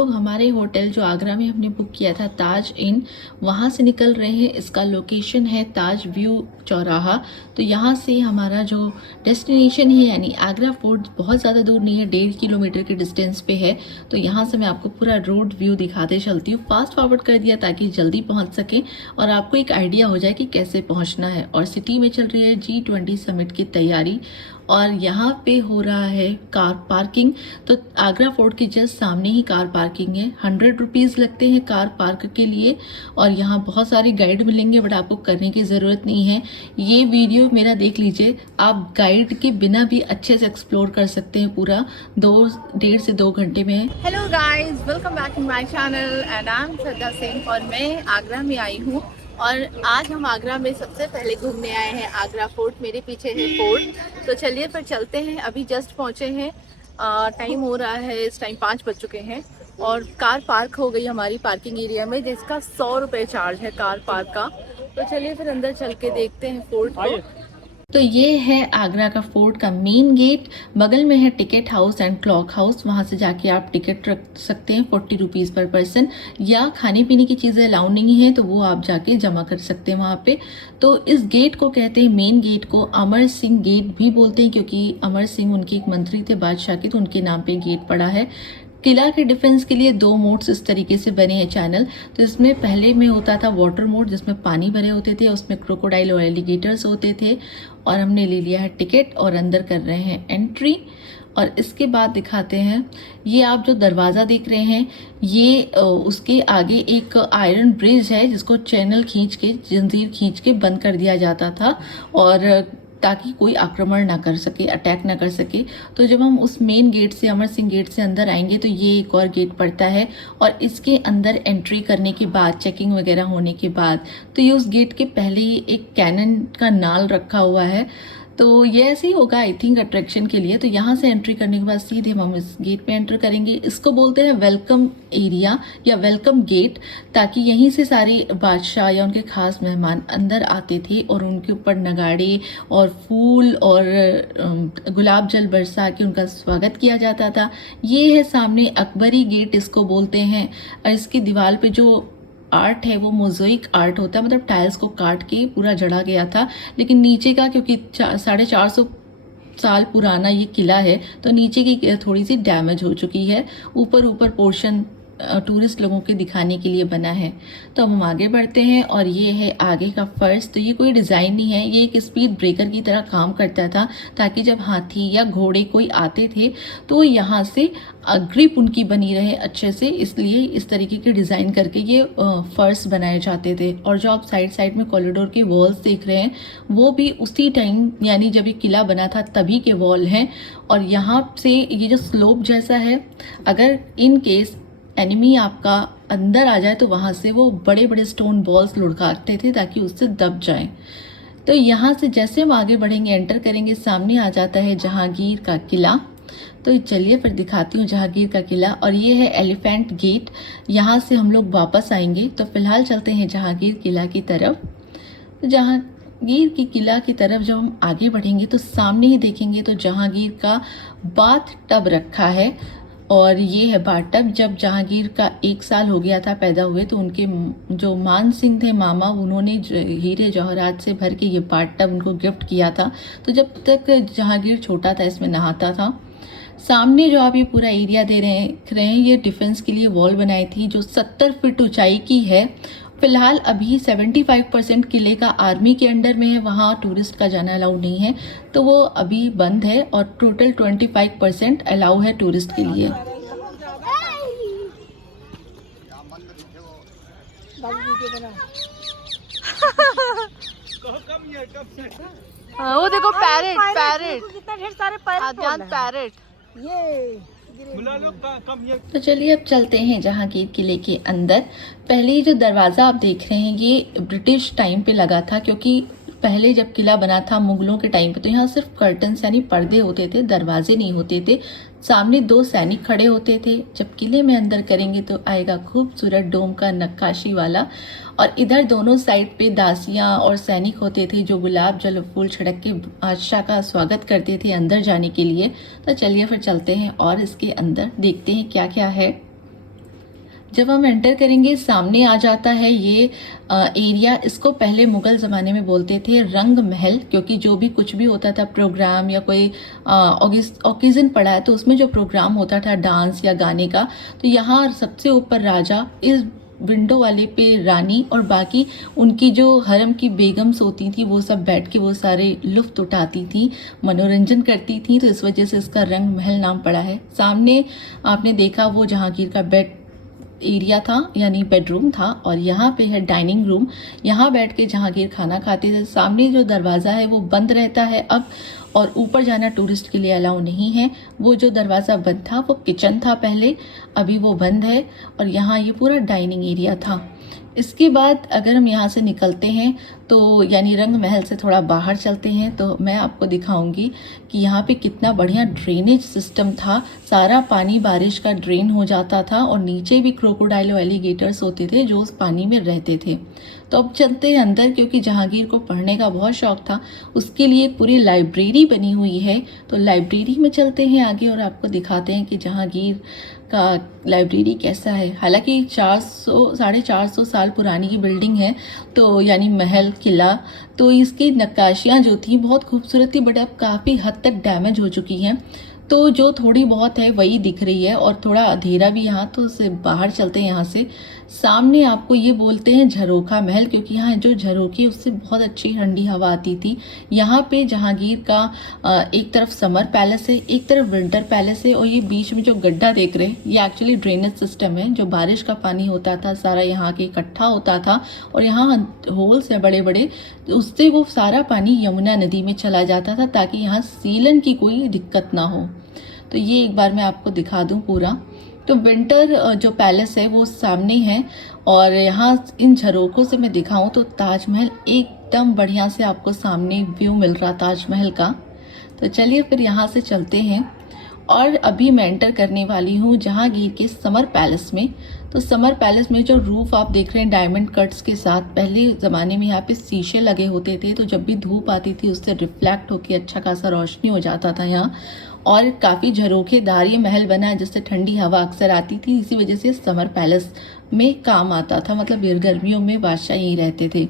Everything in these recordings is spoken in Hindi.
लोग हमारे होटल जो आगरा में हमने बुक किया था ताज इन, वहाँ से निकल रहे हैं। इसका लोकेशन है ताज व्यू चौराहा। तो यहाँ से हमारा जो डेस्टिनेशन है यानी आगरा फोर्ट बहुत ज़्यादा दूर नहीं है, 1.5 किलोमीटर के डिस्टेंस पे है। तो यहाँ से मैं आपको पूरा रोड व्यू दिखाते चलती हूँ। फास्ट फॉरवर्ड कर दिया ताकि जल्दी पहुँच सके और आपको एक आइडिया हो जाए कि कैसे पहुँचना है। और सिटी में चल रही है G20 समिट की तैयारी और यहाँ पे हो रहा है कार पार्किंग। तो आगरा फोर्ट के जस्ट सामने ही कार पार्किंग है। 100 रुपीज़ लगते हैं कार पार्क के लिए और यहाँ बहुत सारे गाइड मिलेंगे, बट आपको करने की ज़रूरत नहीं है। ये वीडियो मेरा देख लीजिए, आप गाइड के बिना भी अच्छे से एक्सप्लोर कर सकते हैं। पूरा 1.5 से 2 घंटे में है। Hello guys, welcome back to my channel and I am Shraddha Singh और मैं आगरा में आई हूँ। और आज हम आगरा में सबसे पहले घूमने आए हैं आगरा फोर्ट। मेरे पीछे है फोर्ट, तो चलिए फिर चलते हैं। अभी जस्ट पहुँचे हैं, टाइम हो रहा है, इस टाइम 5 बज चुके हैं और कार पार्क हो गई हमारी पार्किंग एरिया में, जिसका 100 रुपये चार्ज है कार पार्क का। तो चलिए फिर अंदर चल के देखते हैं फोर्ट को। तो ये है आगरा का फोर्ट का मेन गेट। बगल में है ticket house and clock house, वहाँ से जाके आप टिकट रख सकते हैं 40 रुपीज़ पर पर्सन। या खाने पीने की चीज़ें अलाउ नहीं है तो वो आप जाके जमा कर सकते हैं वहाँ पे। तो इस गेट को कहते हैं, मेन गेट को अमर सिंह गेट भी बोलते हैं, क्योंकि अमर सिंह उनके एक मंत्री थे बादशाह के, तो उनके नाम पे गेट पड़ा है। किला के डिफेंस के लिए 2 मोड्स इस तरीके से बने हैं चैनल। तो इसमें पहले में होता था वाटर मोड, जिसमें पानी भरे होते थे, उसमें क्रोकोडाइल और एलिगेटर्स होते थे। और हमने ले लिया है टिकट और अंदर कर रहे हैं एंट्री। और इसके बाद दिखाते हैं, ये आप जो दरवाज़ा देख रहे हैं, ये उसके आगे एक आयरन ब्रिज है जिसको चैनल खींच के, जंजीर खींच के बंद कर दिया जाता था और ताकि कोई आक्रमण ना कर सके, अटैक ना कर सके। तो जब हम उस मेन गेट से, अमर सिंह गेट से अंदर आएंगे तो ये एक और गेट पड़ता है और इसके अंदर एंट्री करने के बाद, चेकिंग वगैरह होने के बाद, तो ये उस गेट के पहले ही एक कैनन का नाल रखा हुआ है। तो ये ऐसे ही होगा आई थिंक अट्रैक्शन के लिए। तो यहाँ से एंट्री करने के बाद सीधे हम इस गेट पे एंटर करेंगे। इसको बोलते हैं वेलकम एरिया या वेलकम गेट, ताकि यहीं से सारे बादशाह या उनके खास मेहमान अंदर आते थे और उनके ऊपर नगाड़े और फूल और गुलाब जल बरसा के उनका स्वागत किया जाता था। ये है सामने अकबरी गेट इसको बोलते हैं। और इसकी दीवार पे जो आर्ट है वो मोज़ेक आर्ट होता है, मतलब टाइल्स को काट के पूरा जड़ा गया था। लेकिन नीचे का, क्योंकि 450 साल पुराना ये किला है, तो नीचे की थोड़ी सी डैमेज हो चुकी है। ऊपर पोर्शन टूरिस्ट लोगों के दिखाने के लिए बना है। तो अब हम आगे बढ़ते हैं और ये है आगे का फर्श। तो ये कोई डिज़ाइन नहीं है, ये एक स्पीड ब्रेकर की तरह काम करता था, ताकि जब हाथी या घोड़े कोई आते थे तो यहाँ से ग्रिप उनकी बनी रहे अच्छे से, इसलिए इस तरीके के डिज़ाइन करके ये फर्श बनाए जाते थे। और जो आप साइड में कॉरिडोर के वॉल्स देख रहे हैं, वो भी उसी टाइम यानी जब ये किला बना था तभी के वॉल हैं। और यहाँ से ये जो स्लोप जैसा है, अगर इन केस एनिमी आपका अंदर आ जाए तो वहाँ से वो बड़े बड़े स्टोन बॉल्स लुढ़काते थे ताकि उससे दब जाए। तो यहाँ से जैसे हम आगे बढ़ेंगे, एंटर करेंगे, सामने आ जाता है जहांगीर का किला। तो चलिए फिर दिखाती हूँ जहांगीर का किला। और ये है एलिफेंट गेट, यहाँ से हम लोग वापस आएंगे। तो फिलहाल चलते हैं जहांगीर किला की तरफ। तो जहांगीर की किला की तरफ जब हम आगे बढ़ेंगे तो सामने ही देखेंगे तो जहांगीर का बाथ टब रखा है। और ये है बाथ टब। जब जहांगीर का 1 साल हो गया था पैदा हुए, तो उनके जो मान सिंह थे मामा, उन्होंने हीरे जवाहरात से भर के ये बाथ टब उनको गिफ्ट किया था। तो जब तक जहांगीर छोटा था इसमें नहाता था। सामने जो आप ये पूरा एरिया देख रहे हैं, ये डिफेंस के लिए वॉल बनाई थी जो 70 फीट ऊंचाई की है। फिलहाल अभी 75% किले का आर्मी के अंडर में है, वहाँ टूरिस्ट का जाना अलाउ नहीं है, तो वो अभी बंद है। और टोटल 25% अलाउ है टूरिस्ट के लिए। वो देखो पैरेट कितना ढेर सारे पैरेट ये। तो चलिए अब चलते हैं जहांगीर किले के अंदर। पहले ये जो दरवाज़ा आप देख रहे हैं, ये ब्रिटिश टाइम पे लगा था, क्योंकि पहले जब किला बना था मुगलों के टाइम पे, तो यहाँ सिर्फ कर्टन्स यानी पर्दे होते थे, दरवाजे नहीं होते थे। सामने 2 सैनिक खड़े होते थे। जब किले में अंदर करेंगे तो आएगा खूबसूरत डोम का नक्काशी वाला। और इधर दोनों साइड पे दासियां और सैनिक होते थे जो गुलाब जल फूल छिड़क के बादशाह का स्वागत करते थे अंदर जाने के लिए। तो चलिए फिर चलते हैं और इसके अंदर देखते हैं क्या क्या है। जब हम एंटर करेंगे सामने आ जाता है ये एरिया। इसको पहले मुगल ज़माने में बोलते थे रंग महल, क्योंकि जो भी कुछ भी होता था प्रोग्राम या कोई ओकेज़न पड़ा है तो उसमें जो प्रोग्राम होता था डांस या गाने का, तो यहाँ सबसे ऊपर राजा, इस विंडो वाले पे रानी, और बाकी उनकी जो हरम की बेगम्स होती थी वो सब बैठ के वो सारे लुफ्त उठाती थी, मनोरंजन करती थी, तो इस वजह से इसका रंग महल नाम पड़ा है। सामने आपने देखा वो जहांगीर का बेड एरिया था यानी बेडरूम था, और यहाँ पे है डाइनिंग रूम। यहाँ बैठ के जहांगीर खाना खाते थे। सामने जो दरवाज़ा है वो बंद रहता है अब, और ऊपर जाना टूरिस्ट के लिए अलाउ नहीं है। वो जो दरवाज़ा बंद था वो किचन था पहले, अभी वो बंद है, और यहाँ ये पूरा डाइनिंग एरिया था। इसके बाद अगर हम यहाँ से निकलते हैं तो यानी रंग महल से थोड़ा बाहर चलते हैं तो मैं आपको दिखाऊंगी कि यहाँ पे कितना बढ़िया ड्रेनेज सिस्टम था। सारा पानी बारिश का ड्रेन हो जाता था, और नीचे भी क्रोकोडाइल और एलिगेटर्स होते थे जो उस पानी में रहते थे। तो अब चलते हैं अंदर, क्योंकि जहांगीर को पढ़ने का बहुत शौक था, उसके लिए एक पूरी लाइब्रेरी बनी हुई है। तो लाइब्रेरी में चलते हैं आगे और आपको दिखाते हैं कि जहांगीर का लाइब्रेरी कैसा है। हालांकि 450 साल पुरानी की बिल्डिंग है, तो यानी महल किला, तो इसकी नक्काशियाँ जो थी बहुत खूबसूरत थी, बट अब काफ़ी हद तक डैमेज हो चुकी हैं। तो जो थोड़ी बहुत है वही दिख रही है, और थोड़ा अंधेरा भी यहाँ, तो उससे बाहर चलते हैं। यहाँ से सामने आपको ये बोलते हैं झरोखा महल, क्योंकि यहाँ जो झरोखे उससे बहुत अच्छी ठंडी हवा आती थी। यहाँ पे जहांगीर का एक तरफ समर पैलेस है, एक तरफ विंटर पैलेस है, और ये बीच में जो गड्ढा देख रहे हैं ये एक्चुअली ड्रेनेज सिस्टम है। जो बारिश का पानी होता था सारा यहाँ के इकट्ठा होता था, और यहाँ होल्स है बड़े बड़े, उससे वो सारा पानी यमुना नदी में चला जाता था ताकि यहाँ सीलन की कोई दिक्कत ना हो। तो ये एक बार मैं आपको दिखा दूं पूरा। तो विंटर जो पैलेस है वो सामने है, और यहाँ इन झरोखों से मैं दिखाऊं तो ताजमहल एकदम बढ़िया से आपको सामने व्यू मिल रहा ताजमहल का। तो चलिए फिर यहाँ से चलते हैं, और अभी मैं एंटर करने वाली हूँ जहांगीर के समर पैलेस में। तो समर पैलेस में जो रूफ आप देख रहे हैं डायमंड कट्स के साथ, पहले ज़माने में यहाँ पे शीशे लगे होते थे, तो जब भी धूप आती थी उससे रिफ्लेक्ट होकर अच्छा खासा रोशनी हो जाता था यहाँ। और काफ़ी झरोखेदार ये महल बना है जिससे ठंडी हवा अक्सर आती थी, इसी वजह से समर पैलेस में काम आता था, मतलब गर्मियों में बादशाह यहीं रहते थे।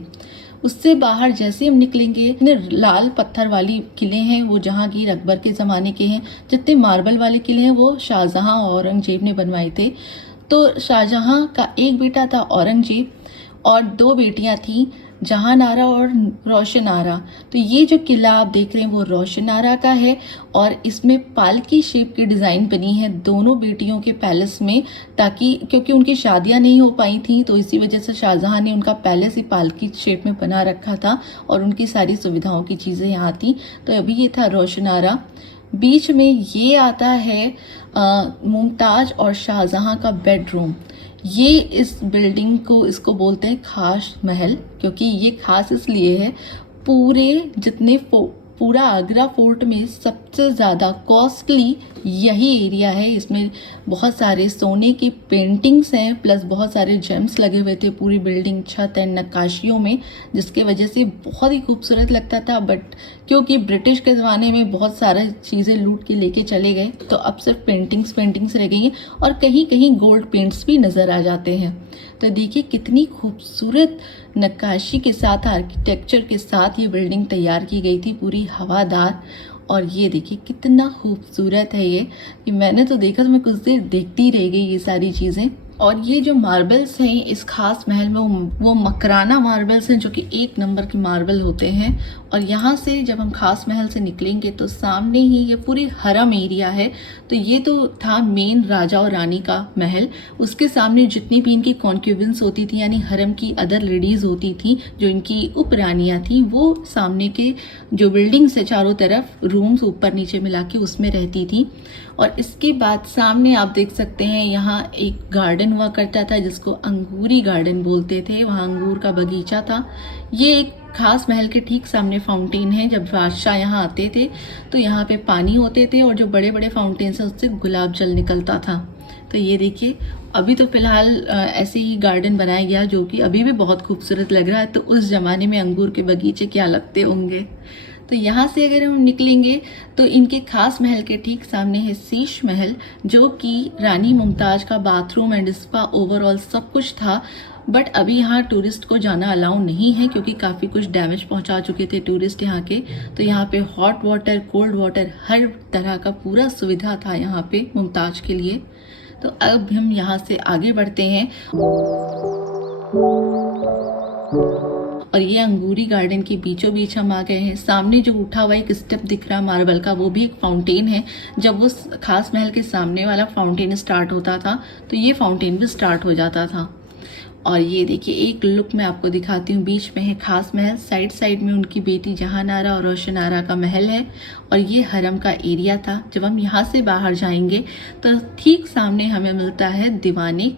उससे बाहर जैसे हम निकलेंगे, इतने लाल पत्थर वाली किले हैं वो जहांगीर अकबर के ज़माने के हैं। जितने मार्बल वाले किले हैं वो शाहजहां और औरंगजेब ने बनवाए थे। तो शाहजहां का एक बेटा था औरंगजेब, और दो बेटियां थीं जहान आरा और रोशन आरा। तो ये जो किला आप देख रहे हैं वो रोशन आरा का है, और इसमें पालकी शेप की डिज़ाइन बनी है दोनों बेटियों के पैलेस में, ताकि क्योंकि उनकी शादियां नहीं हो पाई थी तो इसी वजह से शाहजहां ने उनका पैलेस ही पालकी शेप में बना रखा था, और उनकी सारी सुविधाओं की चीज़ें यहाँ थी। तो अभी ये था रोशन आरा। बीच में ये आता है मुमताज़ और शाहजहां का बेडरूम। ये इस बिल्डिंग को इसको बोलते हैं खास महल, क्योंकि ये खास इसलिए है, पूरे जितने पूरा आगरा फोर्ट में सबसे ज़्यादा कॉस्टली यही एरिया है। इसमें बहुत सारे सोने की पेंटिंग्स हैं, प्लस बहुत सारे जेम्स लगे हुए थे पूरी बिल्डिंग छत एंड नक्काशियों में, जिसके वजह से बहुत ही खूबसूरत लगता था। बट क्योंकि ब्रिटिश के ज़माने में बहुत सारी चीज़ें लूट के लेके चले गए, तो अब सिर्फ पेंटिंग्स रह गई हैं, और कहीं कहीं गोल्ड पेंट्स भी नज़र आ जाते हैं। तो देखिए कितनी खूबसूरत नक्काशी के साथ, आर्किटेक्चर के साथ ये बिल्डिंग तैयार की गई थी, पूरी हवादार। और ये देखिए कितना खूबसूरत है ये, कि मैंने तो देखा तो मैं कुछ देर देखती रह गई ये सारी चीज़ें। और ये जो मार्बल्स हैं इस खास महल में वो मकराना मार्बल्स हैं, जो कि एक नंबर के मार्बल होते हैं। और यहाँ से जब हम खास महल से निकलेंगे तो सामने ही ये पूरी हरम एरिया है। तो ये तो था मेन राजा और रानी का महल। उसके सामने जितनी भी इनकी कॉन्क्यूबिन्स होती थी यानी हरम की अदर लेडीज़ होती थी जो इनकी उपरानियाँ थी, वो सामने के जो बिल्डिंग्स है चारों तरफ रूम्स ऊपर नीचे मिला के उसमें रहती थी। और इसके बाद सामने आप देख सकते हैं यहाँ एक गार्डन हुआ करता था जिसको अंगूरी गार्डन बोलते थे, वहाँ अंगूर का बगीचा था। ये एक खास महल के ठीक सामने फाउंटेन है। जब बादशाह यहाँ आते थे तो यहाँ पे पानी होते थे, और जो बड़े बड़े फाउंटेन से उससे गुलाब जल निकलता था। तो ये देखिए अभी तो फिलहाल ऐसे ही गार्डन बनाया गया जो कि अभी भी बहुत खूबसूरत लग रहा है। तो उस ज़माने में अंगूर के बगीचे क्या लगते होंगे। तो यहाँ से अगर हम निकलेंगे तो इनके खास महल के ठीक सामने है शीश महल, जो कि रानी मुमताज़ का बाथरूम एंड स्पा ओवरऑल सब कुछ था। बट अभी यहाँ टूरिस्ट को जाना अलाउ नहीं है क्योंकि काफ़ी कुछ डैमेज पहुँचा चुके थे टूरिस्ट यहाँ के। तो यहाँ पे हॉट वाटर, कोल्ड वाटर, हर तरह का पूरा सुविधा था यहाँ पे मुमताज़ के लिए। तो अब हम यहाँ से आगे बढ़ते हैं और ये अंगूरी गार्डन के बीचों बीच हम आ गए हैं। सामने जो उठा हुआ एक स्टेप दिख रहा है मार्बल का, वो भी एक फाउंटेन है। जब वो खास महल के सामने वाला फाउंटेन स्टार्ट होता था तो ये फाउंटेन भी स्टार्ट हो जाता था। और ये देखिए एक लुक मैं आपको दिखाती हूँ। बीच में है खास महल, साइड साइड में उनकी बेटी जहान आरा और रोशन आरा का महल है, और ये हरम का एरिया था। जब हम यहाँ से बाहर जाएंगे तो ठीक सामने हमें मिलता है दीवाने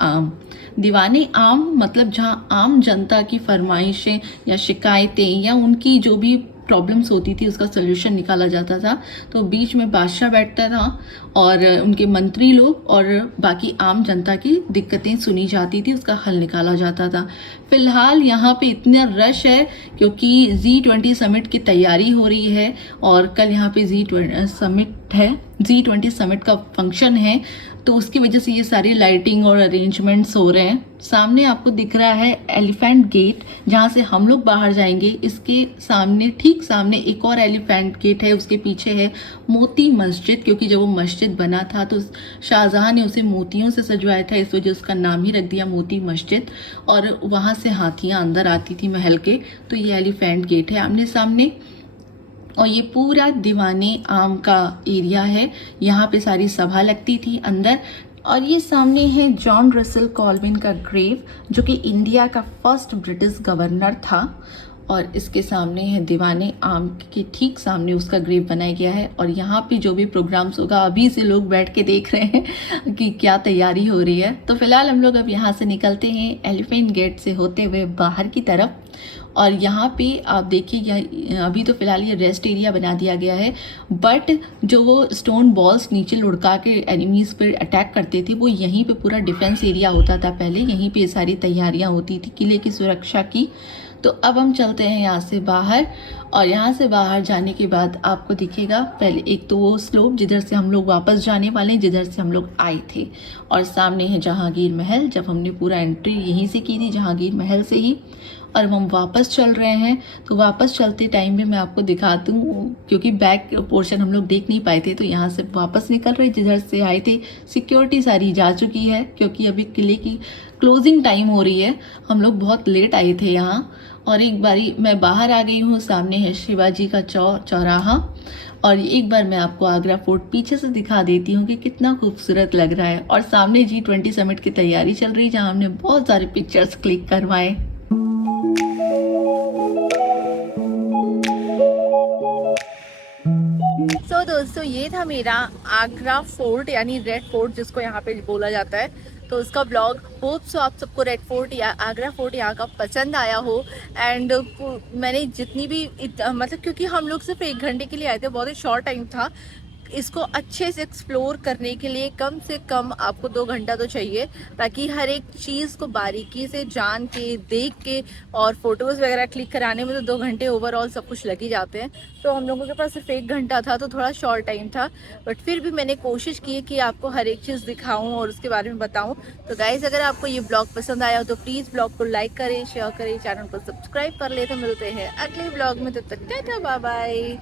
आम। दीवाने आम मतलब जहाँ आम जनता की फरमाइशें या शिकायतें या उनकी जो भी प्रॉब्लम्स होती थी उसका सलूशन निकाला जाता था। तो बीच में बादशाह बैठता था और उनके मंत्री लोग और बाकी आम जनता की दिक्कतें सुनी जाती थी, उसका हल निकाला जाता था। फिलहाल यहाँ पे इतना रश है क्योंकि G20 समिट की तैयारी हो रही है और कल यहाँ पे G20 समिट का फंक्शन है, तो उसकी वजह से ये सारी लाइटिंग और अरेंजमेंट्स हो रहे हैं। सामने आपको दिख रहा है एलिफेंट गेट, जहाँ से हम लोग बाहर जाएंगे। इसके सामने ठीक सामने एक और एलिफेंट गेट है, उसके पीछे है मोती मस्जिद, क्योंकि जब वो मस्जिद बना था तो शाहजहां ने उसे मोतियों से सजवाया था, इस वजह उसका नाम ही रख दिया मोती मस्जिद। और वहाँ से हाथियाँ अंदर आती थी महल के। तो ये एलिफेंट गेट है आमने सामने। और ये पूरा दीवाने आम का एरिया है, यहाँ पे सारी सभा लगती थी अंदर। और ये सामने है जॉन रसेल कॉल्विन का ग्रेव, जो कि इंडिया का फर्स्ट ब्रिटिश गवर्नर था। और इसके सामने है दीवाने आम के ठीक सामने उसका ग्रेव बनाया गया है। और यहाँ पे जो भी प्रोग्राम्स होगा अभी से लोग बैठ के देख रहे हैं कि क्या तैयारी हो रही है। तो फिलहाल हम लोग अब यहाँ से निकलते हैं एलिफेंट गेट से होते हुए बाहर की तरफ। और यहाँ पे आप देखिए अभी तो फिलहाल ये रेस्ट एरिया बना दिया गया है, बट जो वो स्टोन बॉल्स नीचे लुढ़का के एनिमीज पर अटैक करते थे वो यहीं पे पूरा डिफेंस एरिया होता था पहले। यहीं पे सारी तैयारियां होती थी किले की सुरक्षा की। तो अब हम चलते हैं यहाँ से बाहर, और यहाँ से बाहर जाने के बाद आपको दिखेगा पहले एक तो वो स्लोप जिधर से हम लोग वापस जाने वाले हैं, जिधर से हम लोग आए थे। और सामने है जहांगीर महल, जब हमने पूरा एंट्री यहीं से की थी जहांगीर महल से ही। और हम वापस चल रहे हैं, तो वापस चलते टाइम में मैं आपको दिखाती हूँ, क्योंकि बैक पोर्शन हम लोग देख नहीं पाए थे। तो यहाँ से वापस निकल रहे जिधर से आए थे। सिक्योरिटी सारी जा चुकी है क्योंकि अभी किले की क्लोजिंग टाइम हो रही है, हम लोग बहुत लेट आए थे यहाँ। और एक बारी मैं बाहर आ गई हूँ, सामने है शिवाजी का चौराहा। और एक बार मैं आपको आगरा फोर्ट पीछे से दिखा देती हूँ कि कितना खूबसूरत लग रहा है। और सामने G20 समिट की तैयारी चल रही है, जहाँ हमने बहुत सारे पिक्चर्स क्लिक करवाए। तो दोस्तों ये था मेरा आगरा फोर्ट यानी रेड फोर्ट जिसको यहाँ पे बोला जाता है। तो उसका ब्लॉग होप सो आप सबको रेड फोर्ट या आगरा फोर्ट यहाँ का पसंद आया हो। एंड मैंने जितनी भी मतलब क्योंकि हम लोग सिर्फ 1 घंटे के लिए आए थे, बहुत ही शॉर्ट टाइम था, इसको अच्छे से एक्सप्लोर करने के लिए कम से कम आपको 2 घंटा तो चाहिए, ताकि हर एक चीज़ को बारीकी से जान के देख के और फोटोज़ वगैरह क्लिक कराने में तो 2 घंटे ओवरऑल सब कुछ लग ही जाते हैं। तो हम लोगों के पास सिर्फ 1 घंटा था, तो थोड़ा शॉर्ट टाइम था, बट फिर भी मैंने कोशिश की कि आपको हर एक चीज़ दिखाऊँ और उसके बारे में बताऊँ। तो गाइज़ अगर आपको ये ब्लॉग पसंद आया हो तो प्लीज़ ब्लॉग को लाइक करें, शेयर करें, चैनल को सब्सक्राइब कर ले। तो मिलते हैं अगले ब्लॉग में, तब तक टाटा बाय बाय।